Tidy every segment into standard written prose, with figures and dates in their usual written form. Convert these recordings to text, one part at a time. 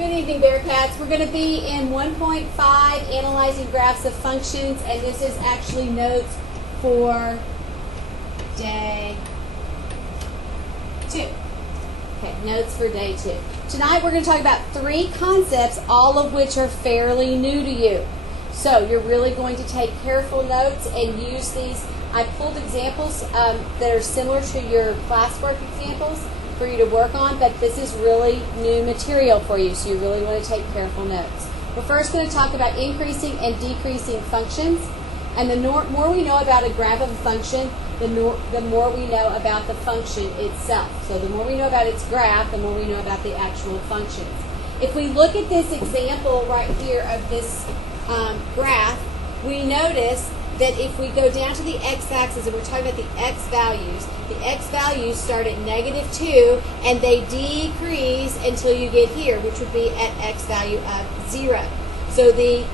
Good evening, Bearcats. We're going to be in 1.5, analyzing graphs of functions, and this is actually notes for day 2. Okay, notes for day 2. Tonight we're going to talk about 3 concepts, all of which are fairly new to you. So you're really going to take careful notes and use these. I pulled examples that are similar to your classwork examples for you to work on, but this is really new material for you, so you really want to take careful notes. We're first going to talk about increasing and decreasing functions, and the more we know about a graph of a function, the more we know about the function itself. So the more we know about its graph, the more we know about the actual functions. If we look at this example right here of this graph, we notice that if we go down to the x-axis and we're talking about the x values start at -2 and they decrease until you get here, which would be at x value of 0. So the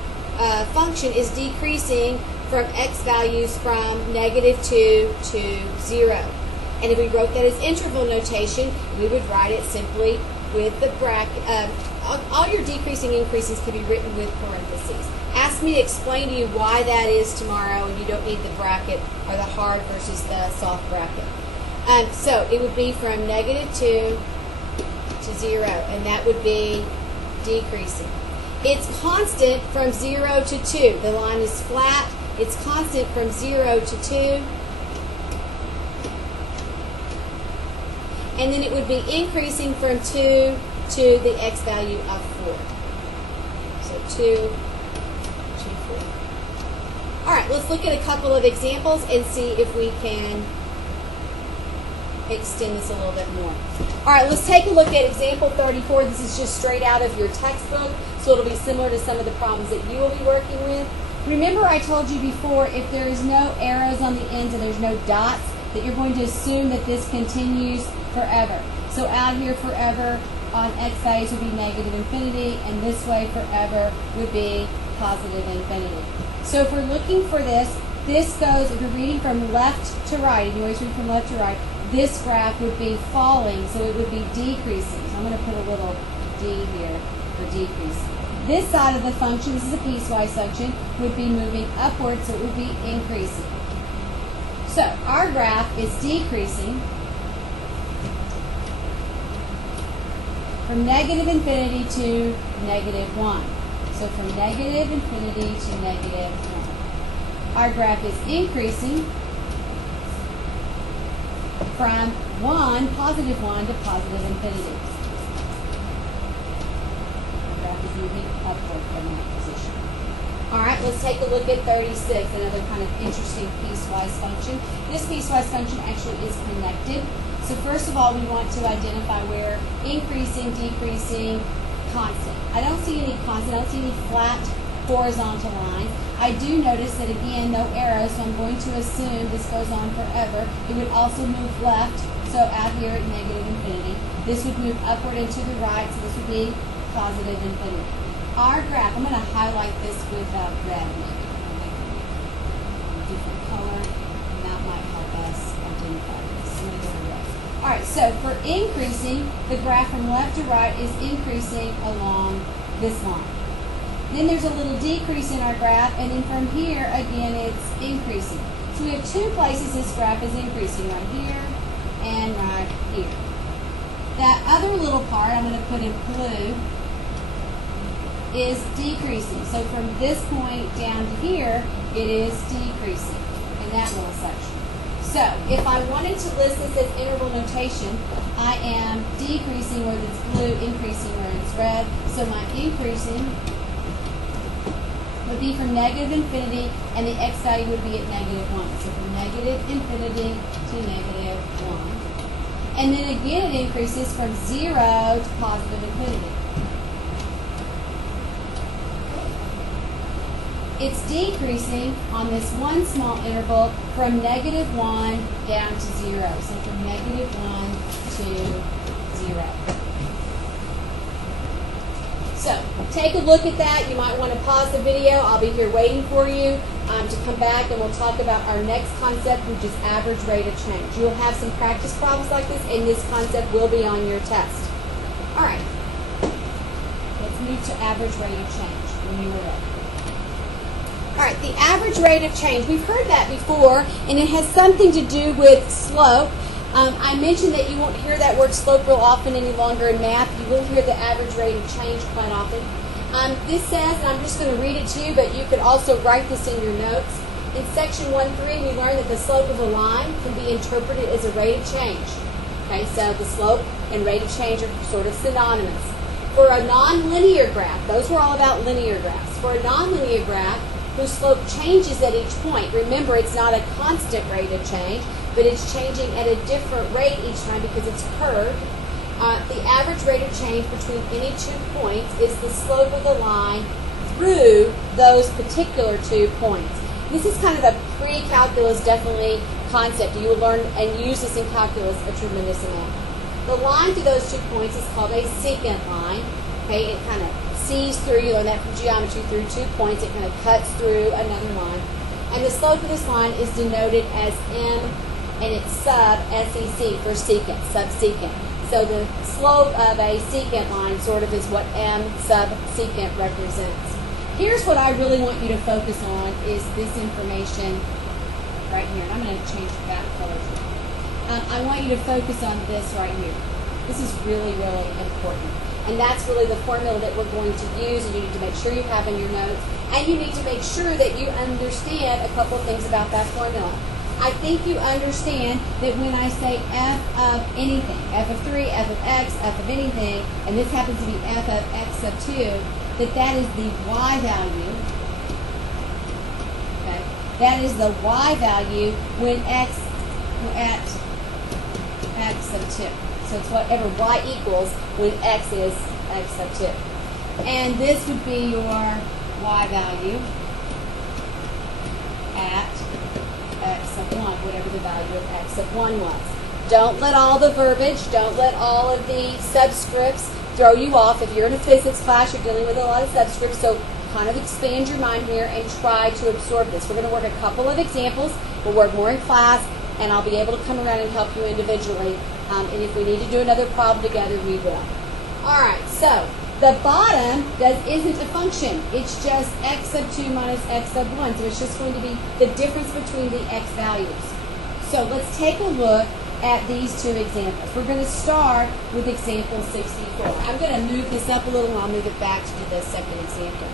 function is decreasing from x values from -2 to 0. And if we wrote that as interval notation, we would write it simply with the bracket. All your decreasing increases can be written with parentheses. Ask me to explain to you why that is tomorrow, and you don't need the bracket or the hard versus the soft bracket. So it would be from -2 to 0, and that would be decreasing. It's constant from 0 to 2. The line is flat. It's constant from 0 to 2. And then it would be increasing from 2 to the x value of 4. So 2 to 4. All right, let's look at a couple of examples and see if we can extend this a little bit more. All right, let's take a look at example 34. This is just straight out of your textbook, so it'll be similar to some of the problems that you will be working with. Remember, I told you before, if there is no arrows on the ends and there's no dots, that you're going to assume that this continues forever. So out here forever on x values would be -infinity, and this way forever would be +infinity. So if we're looking for this, this goes, if you're reading from left to right, and you always read from left to right, this graph would be falling, so it would be decreasing. So I'm going to put a little d here for decreasing. This side of the function, this is a piecewise function, would be moving upwards, so it would be increasing. So our graph is decreasing from -infinity to -1. So from -infinity to -1. Our graph is increasing from +1 to +infinity. The graph is moving upward from that position. All right, let's take a look at 36, another kind of interesting piecewise function. This piecewise function actually is connected. So first of all, we want to identify where increasing, decreasing, constant. I don't see any constant. I don't see any flat horizontal lines. I do notice that, again, no arrows, so I'm going to assume this goes on forever. It would also move left, so out here at -infinity. This would move upward and to the right, so this would be +infinity. Our graph, I'm going to highlight this with red, maybe. Different color, and that might help us identify this. All right, so for increasing, the graph from left to right is increasing along this line. Then there's a little decrease in our graph, and then from here, again, it's increasing. So we have 2 places this graph is increasing, right here and right here. That other little part, I'm going to put in blue, is decreasing. So from this point down to here, it is decreasing in that little section. So if I wanted to list this as interval notation, I am decreasing where it's blue, increasing where it's red. So my increasing would be from -infinity, and the x value would be at -1. So from -infinity to -1. And then again it increases from 0 to +infinity. It's decreasing on this one small interval from -1 down to 0. So from -1 to 0. So take a look at that. You might want to pause the video. I'll be here waiting for you to come back, and we'll talk about our next concept, which is average rate of change. You'll have some practice problems like this, and this concept will be on your test. All right. move to average rate of change when you are ready. All right, the average rate of change. We've heard that before, and it has something to do with slope. I mentioned that you won't hear that word slope real often any longer in math. You will hear the average rate of change quite often. This says, and I'm just going to read it to you, but you could also write this in your notes. In section 1.3, we learned that the slope of a line can be interpreted as a rate of change. Okay, so the slope and rate of change are sort of synonymous. For a nonlinear graph, those were all about linear graphs. For a nonlinear graph whose slope changes at each point, remember it's not a constant rate of change, but it's changing at a different rate each time because it's curved. The average rate of change between any 2 points is the slope of the line through those particular 2 points. This is kind of a pre-calculus, definitely, concept. You will learn and use this in calculus a tremendous amount. The line through those 2 points is called a secant line. Okay, it kind of sees through, you learn that from geometry, through 2 points. It kind of cuts through another line. And the slope of this line is denoted as m, and it's sub-sec for secant, subsecant. So the slope of a secant line sort of is what m sub-secant represents. Here's what I really want you to focus on is this information right here. And I'm going to change the back color. I want you to focus on this right here. This is really, really important. And that's really the formula that we're going to use, and you need to make sure you have in your notes. And you need to make sure that you understand a couple things about that formula. I think you understand that when I say f of anything, f of 3, f of x, f of anything, and this happens to be f of x sub 2, that is the y value. Okay, that is the y value when x at x sub 2. So it's whatever y equals when x is x sub 2. And this would be your y value at x sub 1, whatever the value of x sub 1 was. Don't let all the verbiage, don't let all of the subscripts throw you off. If you're in a physics class, you're dealing with a lot of subscripts, so kind of expand your mind here and try to absorb this. We're going to work a couple of examples. We'll work more in class, and I'll be able to come around and help you individually. And if we need to do another problem together, we will. All right, so the bottom isn't a function. It's just x sub 2 minus x sub 1. So it's just going to be the difference between the x values. So let's take a look at these 2 examples. We're going to start with example 64. I'm going to move this up a little, and I'll move it back to the second example.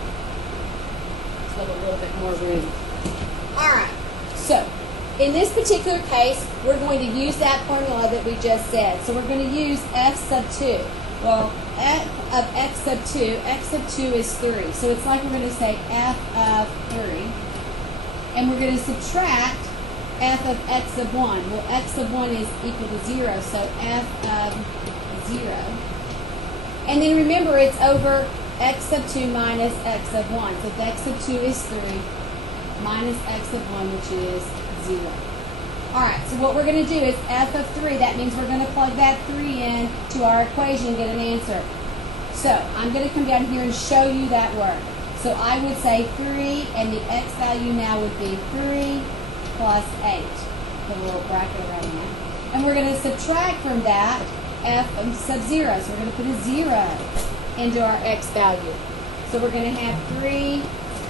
So I have a little bit more room. All right, so in this particular case, we're going to use that formula that we just said. So we're going to use f sub 2. Well, f of x sub 2 is 3. So it's like we're going to say f of 3. And we're going to subtract f of x sub 1. Well, x sub 1 is equal to 0, so f of 0. And then remember, it's over x sub 2 minus x sub 1. So if x sub 2 is 3 minus x sub 1, which is 0. All right, so what we're going to do is f of 3. That means we're going to plug that 3 in to our equation and get an answer. So I'm going to come down here and show you that work. So I would say 3, and the x value now would be 3 plus 8. Put a little bracket around that. And we're going to subtract from that f sub 0. So we're going to put a 0 into our x value. So we're going to have 3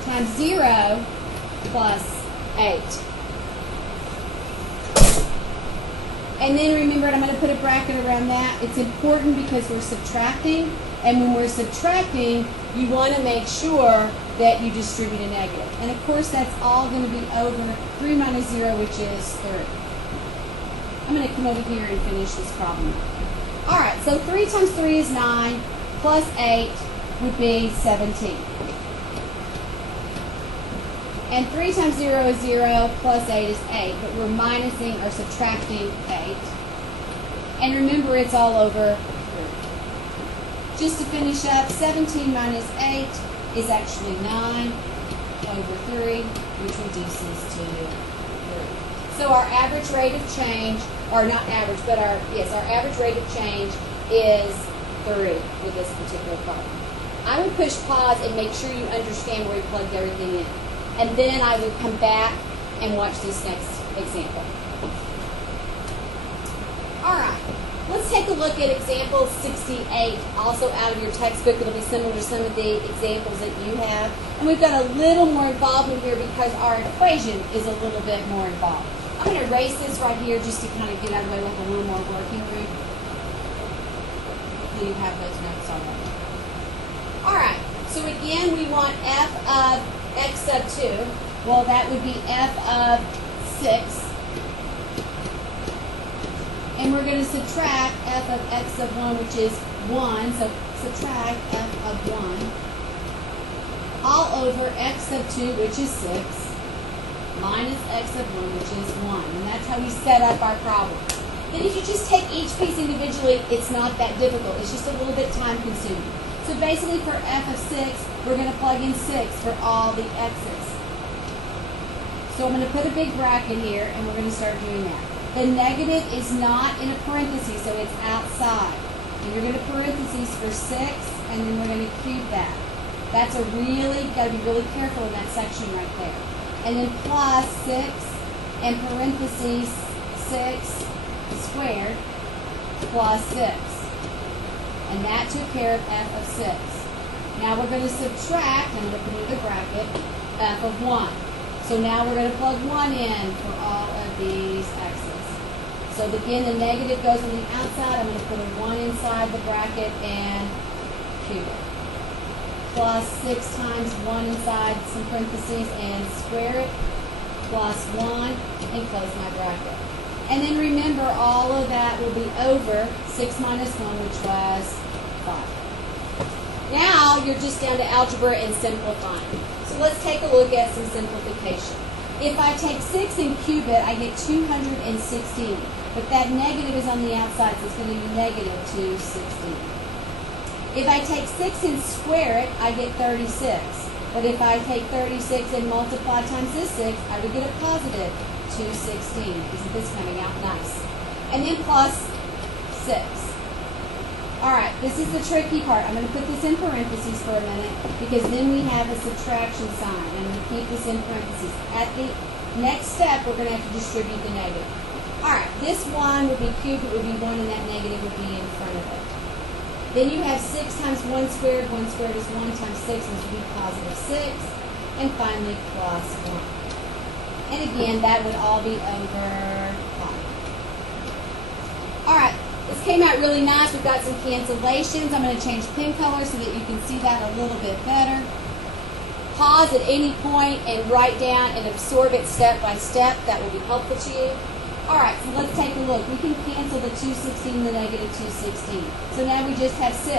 times 0 plus 8. And then remember, I'm going to put a bracket around that. It's important because we're subtracting. And when we're subtracting, you want to make sure that you distribute a negative. And of course, that's all going to be over 3 minus 0, which is 3. I'm going to come over here and finish this problem. All right, so 3 times 3 is 9, plus 8 would be 17. And 3 times 0 is 0, plus 8 is 8. But we're minusing or subtracting 8. And remember, it's all over 3. Just to finish up, 17 minus 8 is actually 9 over 3, which reduces to 3. So our average rate of change, or not average, but our average rate of change is 3 with this particular problem. I would push pause and make sure you understand where we plugged everything in. And then I would come back and watch this next example. All right, let's take a look at example 68, also out of your textbook. It'll be similar to some of the examples that you have. And we've got a little more involvement here because our equation is a little bit more involved. I'm going to erase this right here just to kind of get out of the way with a little more working room. So you have those notes already. All right, so again, we want f of x sub 2. Well, that would be f of 6. And we're going to subtract f of x sub 1, which is 1. So subtract f of 1 all over x sub 2, which is 6, minus x sub 1, which is 1. And that's how we set up our problem. Then if you just take each piece individually, it's not that difficult. It's just a little bit time consuming. So basically for f of 6, we're going to plug in 6 for all the x's. So I'm going to put a big bracket here, and we're going to start doing that. The negative is not in a parenthesis, so it's outside. And you're going to parentheses for 6, and then we're going to cube that. That's got to be really careful in that section right there. And then plus 6, and parentheses 6 squared plus 6. And that took care of f of 6. Now we're going to subtract, I'm going to put in the bracket, f of 1. So now we're going to plug 1 in for all of these x's. So again, the negative goes on the outside. I'm going to put a 1 inside the bracket and cube it. Plus 6 times 1 inside some parentheses and square it. Plus 1 and close my bracket. And then remember, all of that will be over 6 minus 1, which was 5. Now you're just down to algebra and simplifying. So let's take a look at some simplification. If I take 6 and cube it, I get 216. But that negative is on the outside, so it's going to be negative 216. If I take 6 and square it, I get 36. But if I take 36 and multiply times this 6, I would get a positive 216. Isn't this coming out nice? And then plus 6. All right, this is the tricky part. I'm going to put this in parentheses for a minute because then we have a subtraction sign. I'm going to keep this in parentheses. At the next step, we're going to have to distribute the negative. All right, this 1 would be cubed, it would be 1, and that negative would be in front of it. Then you have 6 times 1 squared. 1 squared is 1 times 6, which would be positive 6. And finally, plus 1. And again, that would all be over 5. All right, this came out really nice. We've got some cancellations. I'm going to change pen color so that you can see that a little bit better. Pause at any point and write down and absorb it step by step. That will be helpful to you. All right, so let's take a look. We can cancel the 216 and the negative 216. So now we just have 6.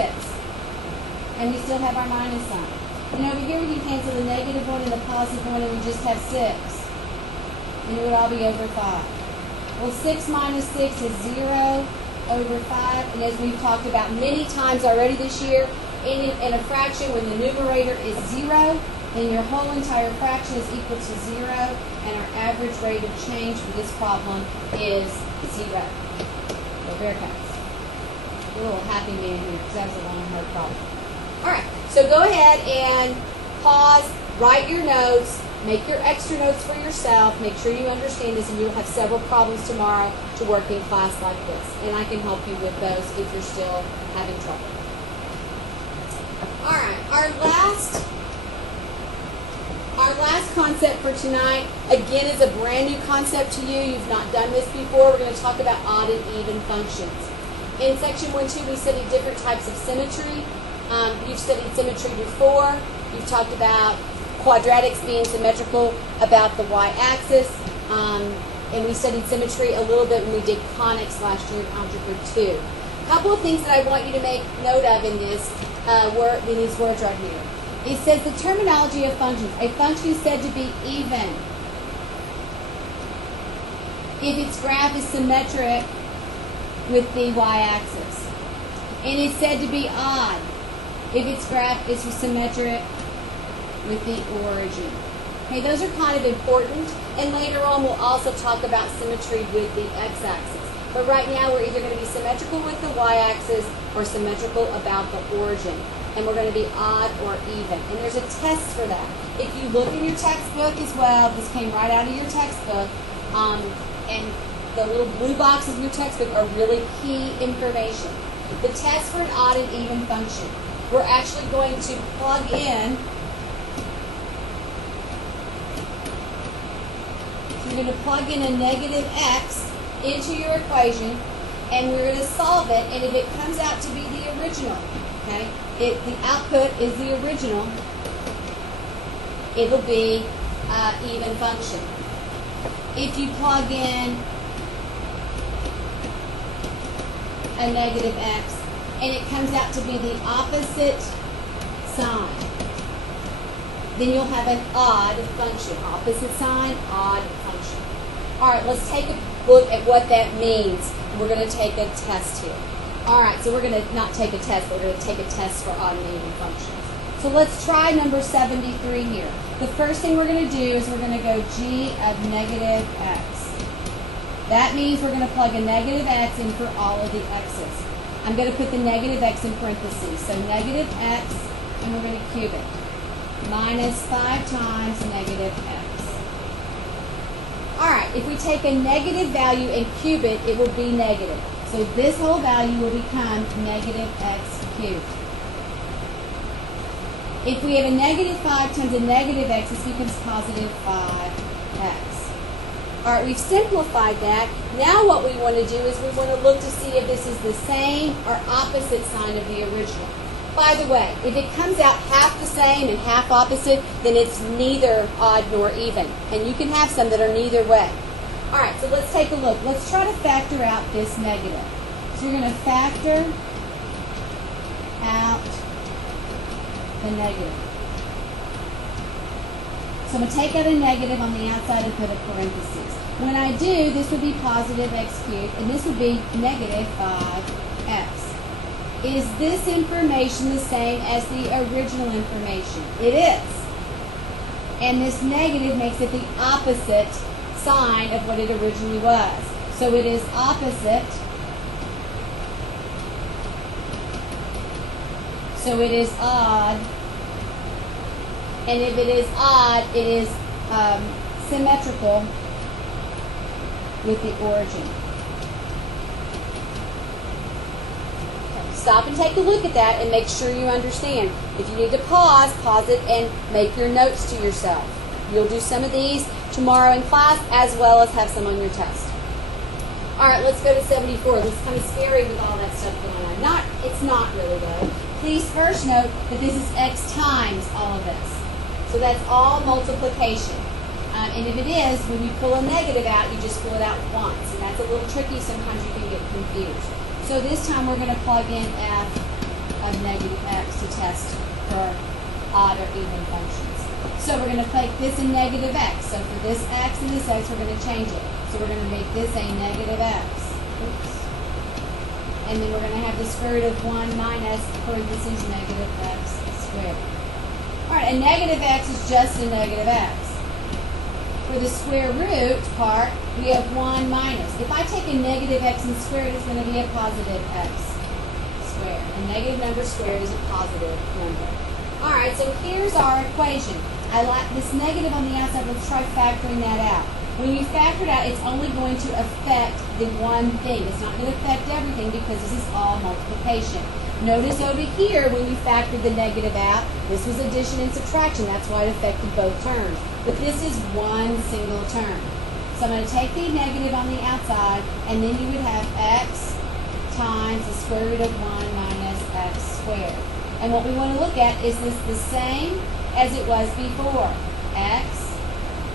And we still have our minus sign. And over here we can cancel the negative 1 and the positive 1, and we just have 6. And it would all be over 5. Well, 6 minus 6 is 0 over 5. And as we've talked about many times already this year, in a fraction, when the numerator is 0, then your whole entire fraction is equal to 0, and our average rate of change for this problem is 0. So Bearcats. A little happy man here because that was a long, hard problem. All right, so go ahead and pause, write your notes, make your extra notes for yourself, make sure you understand this, and you'll have several problems tomorrow to work in class like this. And I can help you with those if you're still having trouble. All right, our last concept for tonight, again, is a brand new concept to you. You've not done this before. We're going to talk about odd and even functions. In section 1-2, we studied different types of symmetry. You've studied symmetry before. You've talked about quadratics being symmetrical about the y-axis. And we studied symmetry a little bit when we did Conex last year in Algebra 2. A couple of things that I want you to make note of in this in these words right here. It says the terminology of functions. A function is said to be even if its graph is symmetric with the y-axis. And it's said to be odd if its graph is symmetric with the origin. Okay, those are kind of important. And later on we'll also talk about symmetry with the x-axis. But right now we're either going to be symmetrical with the y-axis or symmetrical about the origin. And we're going to be odd or even. And there's a test for that. If you look in your textbook as well, this came right out of your textbook, and the little blue boxes in your textbook are really key information. The test for an odd and even function. We're actually going to plug in. So you're going to plug in a negative x into your equation, and we're going to solve it, and if it comes out to be the original, okay, the output is the original, it'll be even function. If you plug in a negative x and it comes out to be the opposite sign, then you'll have an odd function. Opposite sign, odd function. All right, let's take a look at what that means. We're going to take a test here. All right, so we're going to not take a test, but we're going to take a test for odd and even functions. So let's try number 73 here. The first thing we're going to do is we're going to go g of negative x. That means we're going to plug a negative x in for all of the x's. I'm going to put the negative x in parentheses. So negative x, and we're going to cube it. Minus 5 times negative x. All right, if we take a negative value and cube it, it will be negative. So this whole value will become negative x cubed. If we have a negative 5 times a negative x, this becomes positive 5x. All right, we've simplified that. Now what we want to do is we want to look to see if this is the same or opposite sign of the original. By the way, if it comes out half the same and half opposite, then it's neither odd nor even. And you can have some that are neither way. All right, so let's take a look. Let's try to factor out this negative. So you're going to factor out the negative. So I'm going to take out a negative on the outside and put a parenthesis. When I do, this would be positive x cubed, and this would be negative 5x. Is this information the same as the original information? It is. And this negative makes it the opposite sign of what it originally was. So it is opposite. So it is odd. And if it is odd, it is symmetrical with the origin. Stop and take a look at that and make sure you understand. If you need to pause it and make your notes to yourself. You'll do some of these tomorrow in class as well as have some on your test. All right, let's go to 74. This is kind of scary with all that stuff going on. It's not really though. Please first note that this is x times all of this. So that's all multiplication. And if it is, when you pull a negative out, you just pull it out once. And that's a little tricky. Sometimes you can get confused. So this time we're going to plug in f of negative x to test for odd or even functions. So we're going to take this in negative x. So for this x and this x, we're going to change it. So we're going to make this a negative x. Oops. And then we're going to have the square root of 1 minus parentheses negative x squared. All right, a negative x is just a negative x. For the square root part, we have 1 minus. If I take a negative x and square it, it's going to be a positive x squared. A negative number squared is a positive number. All right, so here's our equation. I like this negative on the outside. Let's try factoring that out. When you factor it out, it's only going to affect the one thing. It's not going to affect everything because this is all multiplication. Notice over here, when you factored the negative out, this was addition and subtraction. That's why it affected both terms. But this is one single term. So I'm going to take the negative on the outside, and then you would have x times the square root of 1 minus x squared. And what we want to look at, is this the same as it was before? X,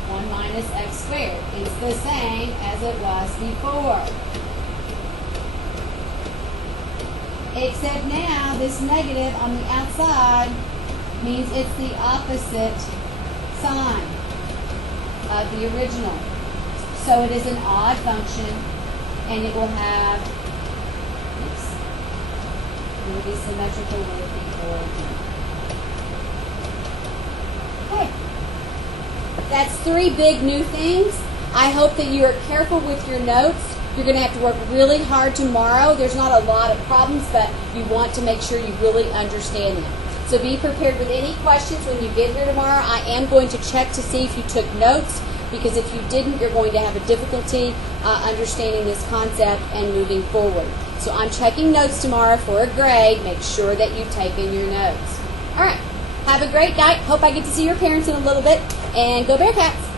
1 minus x squared. It's the same as it was before. Except now, this negative on the outside means it's the opposite sign of the original. So it is an odd function, and it will have, it will be symmetrical with the origin. Okay. That's 3 big new things. I hope that you are careful with your notes. You're going to have to work really hard tomorrow. There's not a lot of problems, but you want to make sure you really understand them. So be prepared with any questions when you get here tomorrow. I am going to check to see if you took notes. because if you didn't, you're going to have a difficulty understanding this concept and moving forward. So I'm checking notes tomorrow for a grade. Make sure that you've taken your notes. All right. Have a great night. Hope I get to see your parents in a little bit. And go Bearcats!